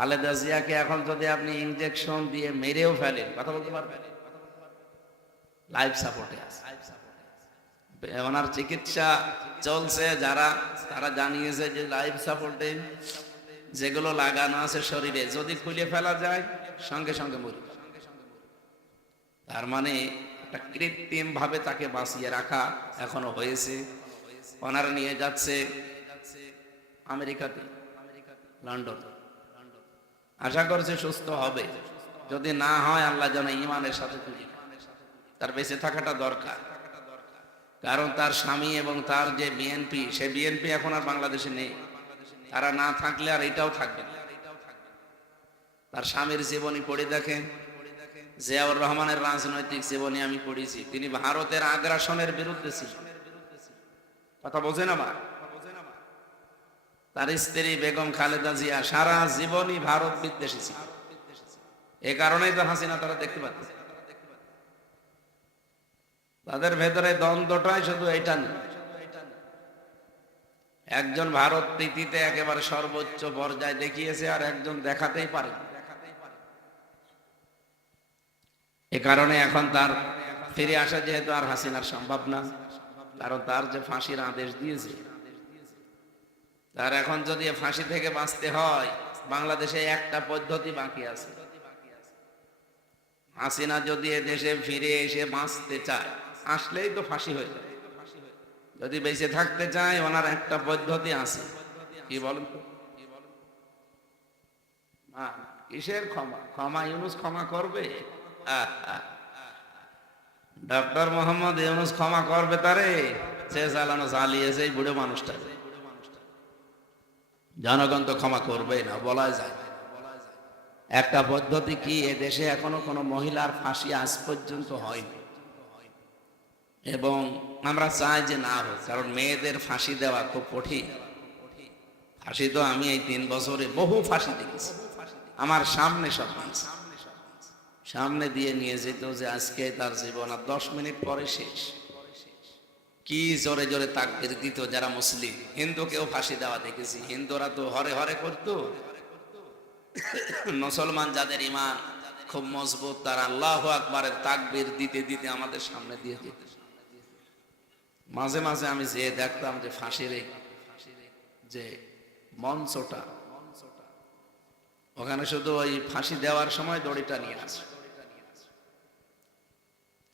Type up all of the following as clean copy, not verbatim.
খালেদা জিয়াকে এখন যদি আপনি ইনজেকশন দিয়ে মেরেও ফেলেন, কথা বলতে পারবেন? লাইফ সাপোর্টে আছে, ওনার চিকিৎসা চলছে। যারা তারা জানিয়েছে যে লাইফ সাপোর্টে যেগুলো লাগানো আছে শরীরে, যদি খুলে ফেলা যায় সঙ্গে সঙ্গে মরে যাবে। তার মানে একটা কৃত্রিম ভাবে তাকে বাঁচিয়ে রাখা এখনো হয়েছে। ওনারা নিয়ে যাচ্ছে আমেরিকাতে, লন্ডন। আশা করছে সুস্থ হবে। যদি না হয় আল্লাহ যেন ইমানের সাথে তুলে নেয়। তার বেঁচে থাকাটা দরকার, কারণ তার স্বামী এবং তার যে বিএনপি, সে বিএনপি এখন আর বাংলাদেশে নেই। তারা না থাকলে আর এটাও থাকবে না। তার স্বামীর জীবনী পড়ে দেখেন, জিয়াউর রহমানের রাজনৈতিক জীবনী আমি পড়েছি। তিনি ভারতের আগ্রাসনের বিরুদ্ধে ছিলেন, কথা বোঝেন আমার। তার স্ত্রী বেগম খালেদা জিয়া সারা জীবনই ভারত বিদ্বেষী ছিল। এ কারণেই তো হাসিনা তারা দেখতে পাচ্ছে। তাদের ভেতরে দ্বন্দ্বটাই শুধু এটা নেই। একজন ভারত প্রীতিতে একেবারে সর্বোচ্চ পর্যায়ে দেখিয়েছে, আর একজন দেখাতেই পারে। এ কারণে এখন তার ফিরে আসা যেহেতু আর হাসিনার সম্ভব না, কারণ তার যে ফাঁসির আদেশ দিয়েছে, তার এখন যদি ফাঁসি থেকে বাঁচতে হয়, বাংলাদেশে একটা পদ্ধতি বাকি আছে। হাসিনা যদি দেশে ফিরে এসে বাঁচতে চায়, আসলেই তো ফাঁসি হয়ে যায়। যদি বেঁচে থাকতে চায়, ওনার একটা পদ্ধতি আছে। কি বলেন তো? কিসের ক্ষমা? ক্ষমা ইউনূস ক্ষমা করবে? ডক্টর মোহাম্মদ ইউনূস ক্ষমা করবে তারে? সে চালানো চালিয়েছে এই বুড়ো মানুষটা। জনগণ তো ক্ষমা করবে না, বলা যায়। একটা পদ্ধতি কি, এদেশে এখনো কোনো মহিলার ফাঁসি আজ পর্যন্ত হয়নি, এবং আমরা চাই যে না হোক, কারণ মেয়েদের ফাঁসি দেওয়া খুব কঠিন। ফাঁসি তো আমি এই 3 বছরে বহু ফাঁসি দেখেছি, আমার সামনে সব সামনে দিয়ে নিয়ে যেত যে আজকে তার জীবন আর 10 মিনিট পরে শেষ। কি জোরে জোরে তাকবীর দিত যারা মুসলিম। হিন্দুকেও ফাঁসি দেওয়া দেখেছি, হিন্দুরা তো হরে হরে করতো। মুসলমান যাদের ইমান খুব মজবুত, তারা আল্লাহু আকবারের তাকবীর দিতে দিতে আমাদের সামনে দিয়ে যেত। মাঝে মাঝে আমি যে দেখতাম যে ফাঁসির যে মঞ্চটা, ওখানে শুধু ওই ফাঁসি দেওয়ার সময় দড়িটা নিয়ে আসে।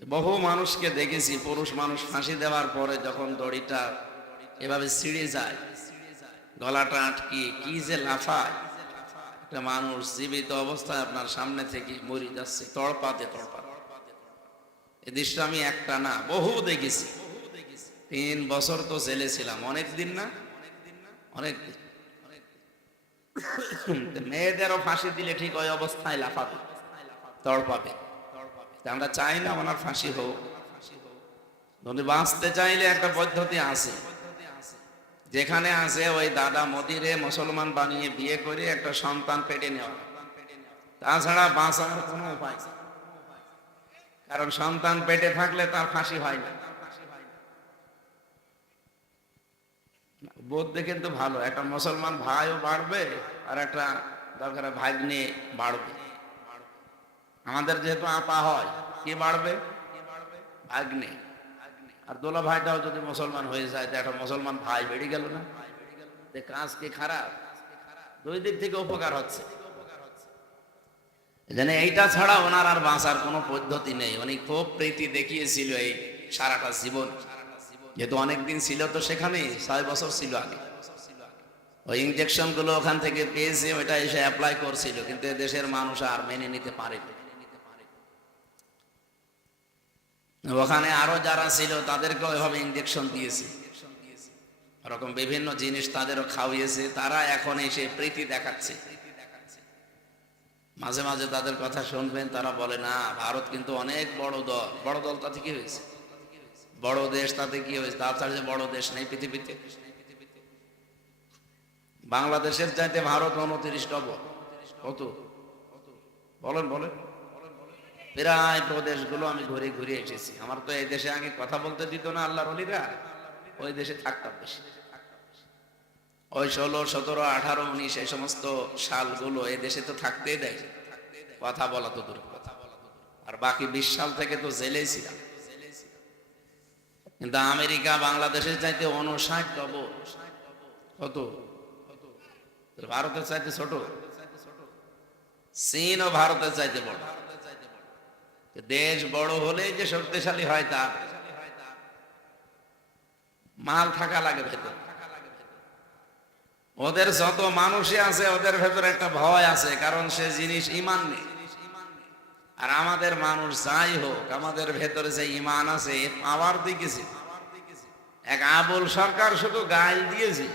বহু মানুষকে দেখেছি, পুরুষ মানুষ ফাঁসি দেওয়ার পরে যখন দড়িটা এভাবে ছিঁড়ে যায়, গলাটা আটকিয়ে কি যে লাফায়। একটা মানুষ জীবিত অবস্থায় আপনার সামনে থেকে মরে যাচ্ছে তড়পাতে তড়পাতে। এই দৃশ্য আমি একটা না বহু দেখেছি। 3 বছর তো জেলে ছিলাম, অনেক দিন না? অনেক দিন। মেয়েদেরও ফাঁসি দিলে ঠিক ওই অবস্থায় লাফাবে, তড়পাবে। আমরা চাই না ওনার ফাঁসি হোক। যদি বাঁচতে চাইলে একটা পদ্ধতি আছে, যেখানে আছে ওই দাদা মোদিরে মুসলমান বানিয়ে বিয়ে করে একটা সন্তান পেটে নেওয়া। তাছাড়া বাঁচার কোনো উপায় নেই, কারণ সন্তান পেটে থাকলে তার ফাঁসি হয় না। বুদ্ধি কিন্তু ভালো, একটা মুসলমান ভাইও বাড়বে আর একটা দরকার ভাগ্নে বাড়বে। আমাদের যেহেতু আপা হয়, কি বাড়বে? ভাগ্নে। আর দোলা ভাইটাও যদি মুসলমান হয়ে যায়, তো একটা মুসলমান ভাই বেড়ে গেল না? কাজ কি খারাপ? দুই দিক থেকে উপকার হচ্ছে। এজন্য এইটা ছাড়া ওনার আর বাঁচার কোনো পদ্ধতি নেই। উনি খুব প্রীতি দেখিয়েছিল এই সারাটা জীবন, যেহেতু অনেকদিন ছিল তো সেখানে, 6 বছর ছিল আগে। ওই ইনজেকশন গুলো ওখান থেকে পেয়েছে, ওইটা এসে অ্যাপ্লাই করছিল, কিন্তু দেশের মানুষ আর মেনে নিতে পারেনি। ওখানে আরো যারা ছিল তাদেরকেও এভাবে ইনজেকশন দিয়েছে, এরকম বিভিন্ন জিনিস তাদেরও খাওয়িয়েছে। তারা এখন এসে প্রীতি দেখাচ্ছে। মাঝে মাঝে তাদের কথা শুনবেন, তারা বলে না ভারত কিন্তু অনেক বড় দল। বড় দল তাতে কি হয়েছে? বড় দেশ তাতে কি হয়েছে? তার চাইতে বড় দেশ নেই পৃথিবীতে। বাংলাদেশের চাইতে ভারত 29 ডবল। কত বলেন বলেন? প্রায় প্রদেশগুলো আমি ঘুরে ঘুরে এসেছি। আমার তো এই দেশে আগে কথা বলতে দিত না আল্লাহর ওলিরা, ওই দেশে থাকতাম বেশি। ওই 16, 17, 18, 19 এই সমস্ত সালগুলো এই দেশে তো থাকতেই দেয়, কথা বলা তো দূর কথা। আর বাকি 20 সাল থেকে তো জেলেই ছিলাম। কিন্তু আমেরিকা বাংলাদেশের চাইতে 59 ডবল। কত? ভারতের চাইতে ছোট। চীন ও ভারতের চাইতে বড়। দেশ বড় হলেই যে শক্তিশালী হয় তা, মাল থাকা লাগে ভেতর। ওদের যত মানুষই আছে ওদের ভেতরে একটা ভয় আছে, কারণ সে জিনিস ঈমান নেই। আর আমাদের মানুষ যাই হোক, আমাদের ভেতরে যে ঈমান আছে পাওয়ার দিয়েছে। এক আবুল সরকার শুধু গাল দিয়েছে,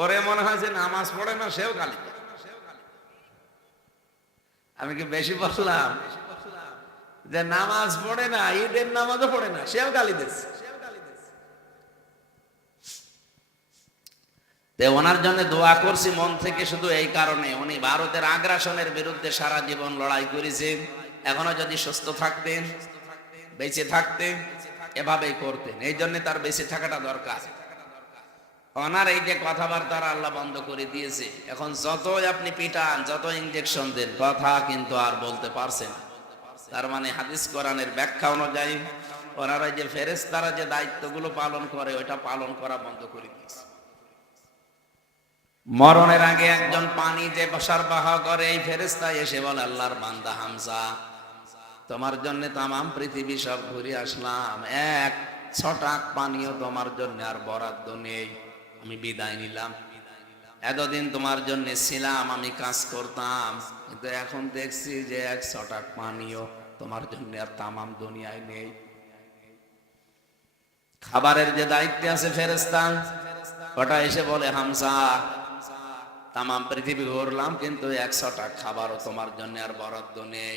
ওরে মনে হয় যে নামাজ পড়ে না, সেও গালি দেয়। আমি কি বেশি বললাম? যে নামাজ পড়ে না, ঈদের নামাজও পড়ে না, সেও গালি দিচ্ছে। ওনার জন্য দোয়া করছি মন থেকে, শুধু এই কারণে উনি ভারতের আগ্রাসনের বিরুদ্ধে সারা জীবন লড়াই করেছেন। এখনো যদি সুস্থ থাকতেন, বেঁচে থাকতেন, এভাবেই করতেন। এই জন্য তার বেঁচে থাকাটা দরকার। ওনার এই যে কথাবার্তা আল্লাহ বন্ধ করে দিয়েছে। এখন যতই আপনি পিটান, যত ইনজেকশন দেন, কথা কিন্তু আর বলতে পারছেন। তার মানে হাদিস কোরআনের ব্যাখ্যা অনুযায়ী ওনারা যে ফেরেশতারা যে দায়িত্বগুলো পালন করে, ওইটা পালন করা বন্ধ করে দিয়েছে। মরণের আগে একজন পানি যে সরবরাহ করে, এই ফেরেশতা এসে বলে, আল্লাহর বান্দা হামজা, তোমার জন্য তামাম পৃথিবী সব ঘুরে আসলাম, এক ছটাক পানিও তোমার জন্য আর বরাদ্দ নেই, আমি বিদায় নিলাম। এতদিন তোমার জন্য ছিলাম, আমি কাজ করতাম, কিন্তু এখন দেখছি যে এক ছটাক পানিও তোমার জন্য আর তামাম দুনিয়ায় নেই। খাবারের যে দায়িত্ব আছে ফেরেশতা, ওটা এসে বলে, হামজা, তামাম পৃথিবী ঘুরলাম, কিন্তু 100টা খাবারও তোমার জন্য আর বরাদ্দ নেই,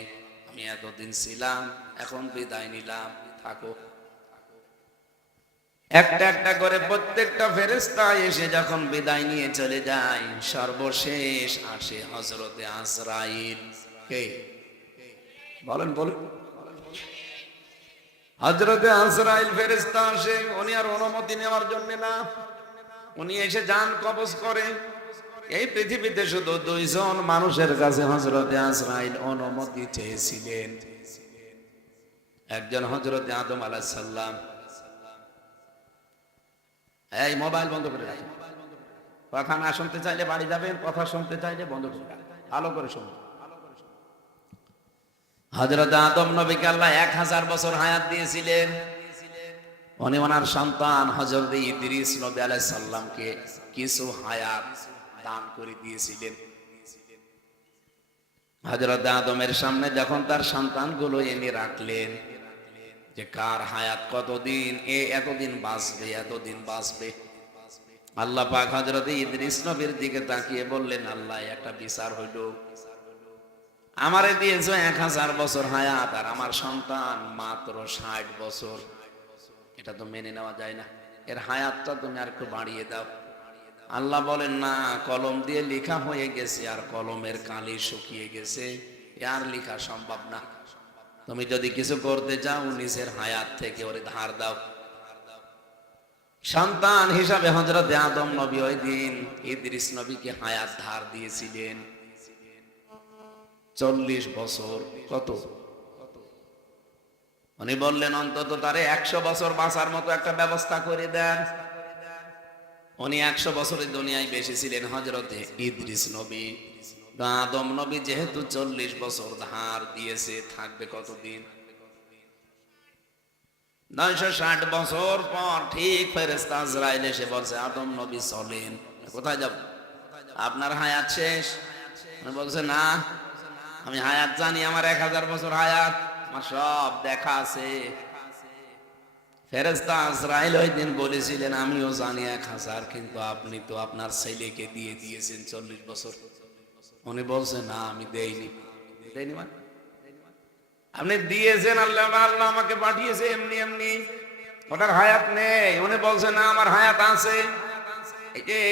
আমি এতদিন ছিলাম, এখন বিদায় নিলাম, থাকো। একটা একটা করে প্রত্যেকটা ফেরেশতা এসে যখন বিদায় নিয়ে চলে যায়, সর্বশেষ আসে হযরতে আজরাইল। কে বলেন? বলেন। হযরতে আজরাইল ফেরেশতা আসে। উনি আর অনুমতি নেওয়ার জন্য না, উনি এসে জান কবজ করে। এই পৃথিবীতে শুধু 2 জন মানুষের কাছে হযরতে আজরাইল অনুমতি চেয়েছিলেন। একজন হযরতে আদম আলাইহিস সালাম। এই মোবাইল বন্ধ করে রাখেন, কথা না শুনতে চাইলে বাড়ি যাবেন, কথা শুনতে চাইলে বন্ধ করে রাখেন, ভালো করে শুনুন। হযরত আদম নবীকে আল্লাহ 1000 বছর হায়াত দিয়েছিলেন। উনি ওনার সন্তান হযরত ইদ্রিস নবী আলাইহিস সালামকে কিছু হায়াত দান করে দিয়েছিলেন। হযরত আদমের সামনে যখন তার সন্তানগুলো এনে রাখলেন যে কার হায়াত কতদিন, এতদিন বাঁচবে, এতদিন বাঁচবে, আল্লাহ পাক হযরত ইদ্রিস নবীর দিকে তাকিয়ে বললেন, আল্লাহ, একটা বিচার হইল, আমারে দিয়েছো 1000 বছর হায়াত, আর আমার সন্তান মাত্র 60 বছর। এটা তো মেনে নেওয়া যায় না, এর হায়াতটা তুমি আর একটু বাড়িয়ে দাও। আল্লাহ বলেন, না, কলম দিয়ে লেখা হয়ে গেছে, আর কলমের কালি শুকিয়ে গেছে, আর লেখা সম্ভব না। তুমি যদি কিছু করতে চাও, নিজের হায়াত থেকে ওরে ধার দাও। সন্তান হিসাবে হযরতে আদম নবী ওই দিন ইদ্রিস নবীকে হায়াত ধার দিয়েছিলেন 40 বছর। কত? উনি বললেন, অন্তত তারে 100 বছর বাঁচার মতো একটা ব্যবস্থা করে দেন। উনি 100 বছরের দুনিয়ায় বেশি ছিলেন হযরতে ইদ্রিস নবী। আদম নবী যেহেতু 40 বছর ধার দিয়েছে, থাকবে কতদিন? 960 বছর পর ঠিক ফেরেশতা আজরাইল এসে বলছে, আদম নবী চলেন। কোথায় যাব? আপনার হায়াত শেষ। উনি বলছে, না, আমি হায়াত জানি, আমার 1000 বছর হায়াত, আমার সব দেখা আছে। ফেরেশতা আজরাইল ওই দিন বলেছিলেন, আমিও জানি 1000, কিন্তু আপনি তো আপনার ছেলেকে দিয়ে দিয়েছেন 40 বছর। উনি বলছে, না, আমি দেইনি। দেইনি মানে? আপনি দিয়েছেন, আল্লাহ আল্লাহ আমাকে পাঠিয়েছে এমনি এমনি, ওটার হায়াত নেই। উনি বলছে, না, আমার হায়াত আছে।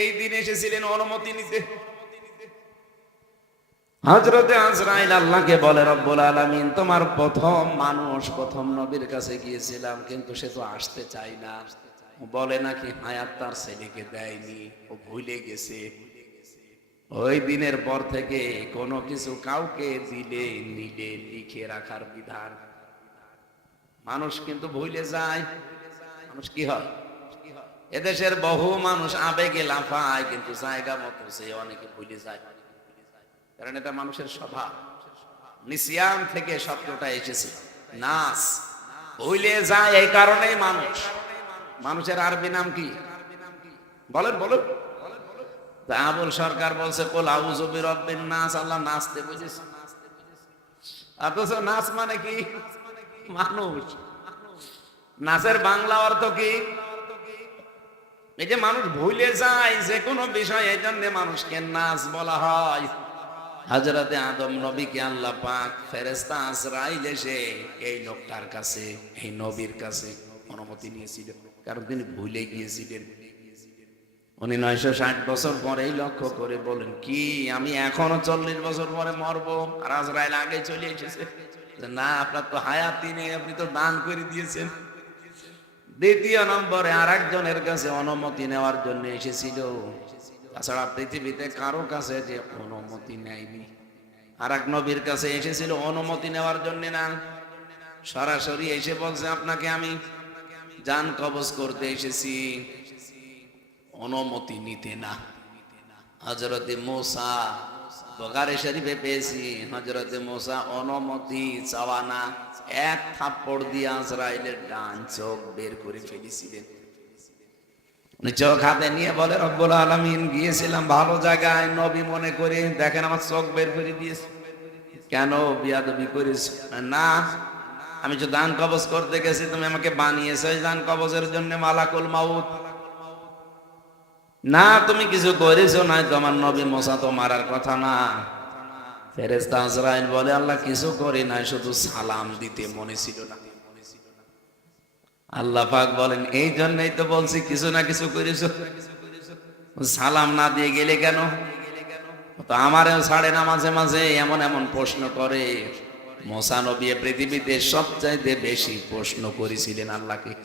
এই দিন এসেছিলেন অনুমতি নিতে। হযরতে আজরাইল আল্লাহকে বলে, রব্বুল আলামিন, তোমার প্রথম মানুষ, প্রথম নবীর কাছে গিয়েছিলাম, কিন্তু সে তো আসতে চায় না। বলে নাকি হায়াত তার ছেলেকে দেয়নি, ও ভুলে গেছে। ওই দিনের পর থেকে কোনো কিছু কাউকে দিলে নিলে লিখে রাখার বিধান। মানুষ কিন্তু ভুলে যায়। মানুষ কি হয়, এদেশের বহু মানুষ আবেগে লাফায়, কিন্তু জায়গা মতো সে অনেকে ভুলে যায়, কারণ এটা মানুষের স্বভাব। নিসিয়ান থেকে শব্দটা এসেছে, নাস, ভুলে যায়। এই কারণেই মানুষের আরবি নাম কি বলেন বলুন। আবুল সরকার বলছে কুল আউযু বিরাব্বিন নাস, আল্লাহ নাচতে বুঝেছে, অথচ নাচ মানে কি, মানুষ। নাচের বাংলা অর্থ কি? এই যে মানুষ ভুলে যায় যে কোনো বিষয়, এই জন্য মানুষকে নাচ বলা হয়। হযরতে আদম নবীকে আল্লাহ পাক ফেরেশতা আজরাইল এসে এই লোকটার কাছে, এই নবীর কাছে অনুমতি নিয়েছিলেন, কারণ তিনি ভুলে গিয়েছিলেন। উনি 960 বছর পরেই লক্ষ্য করে বলেন, কি আমি এখনো 40 বছর পরে মরবো? আর আজরাইল আগে চলে এসেছে। না, আপনার তো হায়াতই নেই, আপনি তো দান করে দিয়েছেন। দ্বিতীয় নম্বরে আর একজনের কাছে অনুমতি নেওয়ার জন্য এসেছিল, তাছাড়া পৃথিবীতে কারো কাছে যে অনুমতি নেয়নি। আর এক নবীর কাছে এসেছিল অনুমতি নেওয়ার জন্য না, সরাসরি এসে বলছে আপনাকে আমি জান কবজ করতে এসেছি, অনুমতি নিতে না। হযরতে মূসা, বুখারী শরীফে পেয়েছি, হযরতে মূসা অনুমতি চাওয়া না, এক থাপ্পড় দিয়ে আজরাইলের ডান চোখ বের করে ফেলেছিলেন। উনি চোখ হাতে নিয়ে বলে, রব্বুল আলামিন, গিয়েছিলাম ভালো জায়গায়, নবী মনে করে, দেখেন আমার চোখ বের করে দিয়েছে। কেন, বিয়াদবি করেছ? না, আমি যে দান কবজ করতে গেছি, তুমি আমাকে বানিয়েছো এই দান কবজের জন্য মালাকুল মাউত। না, তুমি কিছু করেছো না, তোমার নবী মূসা তো মারার কথা না। ফেরেশতা আজরাইল বলে, আল্লাহ কিছু করি নাই, শুধু সালাম দিতে মনে ছিল না। আল্লাহ পাক বলেন, এই জন্যই তো বলছি কিছু না কিছু করেছো, সালাম না দিয়ে গেলে কেন? তো আমারও ছাড়ে না মাঝে মাঝে এমন এমন প্রশ্ন করে। মূসা নবী পৃথিবীতে সবচাইতে বেশি প্রশ্ন করেছিলেন আল্লাহকে।